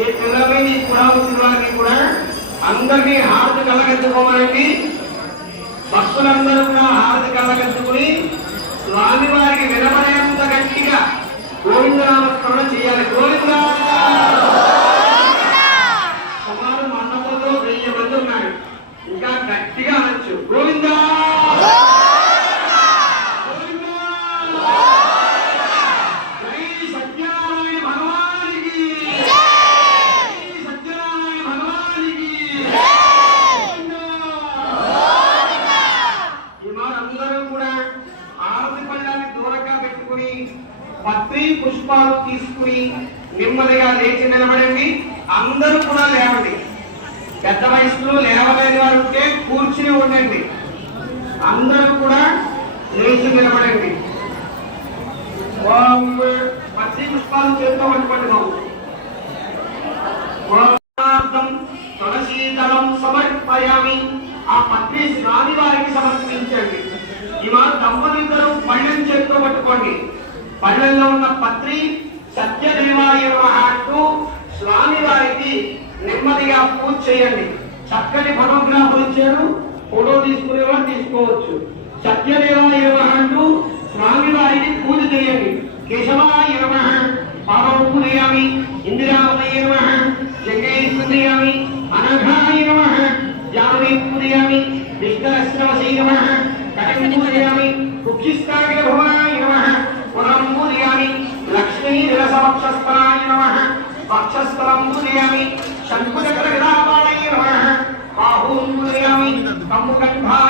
ఈ పిల్లలని కూడా వచ్చిన వారికి కూడా అందరినీ హారతి కళ్ళగెత్తుకోవాలండి. భక్తులందరూ కూడా హారతి కళ్ళగెత్తుకుని స్వామివారికి వినబడేంత గట్టిగా గోవిందనామస్మరణ చేయాలి. గోవింద సుమారు మండపంలో 1000 మంది ఉన్నారు. ఇంకా గట్టిగా అనొచ్చు గోవింద పత్రి పుష్పాలు తీసుకుని నెమ్మదిగా లేచి నిలబడండి. అందరూ కూడా లేవండి. పెద్ద వయసులో లేవలేని వారు ఉంటే కూర్చుని ఉండండి. అందరూ కూడా లేచి నిలబడండి. పత్రి పుష్పాలు చేతితో పట్టుకోండి బాబు. తులసీదళం సమర్పయామి. ఆ పత్రి స్వామి వారికి సమర్పించండి. ఇవా దంపతులిద్దరూ పళ్ళని చేతితో పట్టుకోండి. పళ్ళల్లో ఉన్న పత్రి సత్యదేవాయ అంటూ స్వామి వారికి నెమ్మదిగా పూజ చేయండి. చక్కటి ఫోటోగ్రాఫర్ ఇచ్చారు, ఫోటో తీసుకునేవారు తీసుకోవచ్చు. సత్యదేవాయ అంటూ స్వామి వారికి పూజ చేయండి. కేశవాయ నమః పాదం పూజయామి. ఇందిరావయ నమః జగై పూజయామి. అనఘాయ నమః జానవి పూజయామి. విష్ణురశ్రవసై నమః కటం పూజయామి. కుక్షిస్తాయ భవాయ నమః పురం పూజయామి. లక్ష్మీ నిరసవక్షస్థలాయ నమః వక్షస్థలం పూజయామి. శంకుచక్ర విరాపాయ నమః బాహూం పూజయామి. కమ్ముకంఠాయ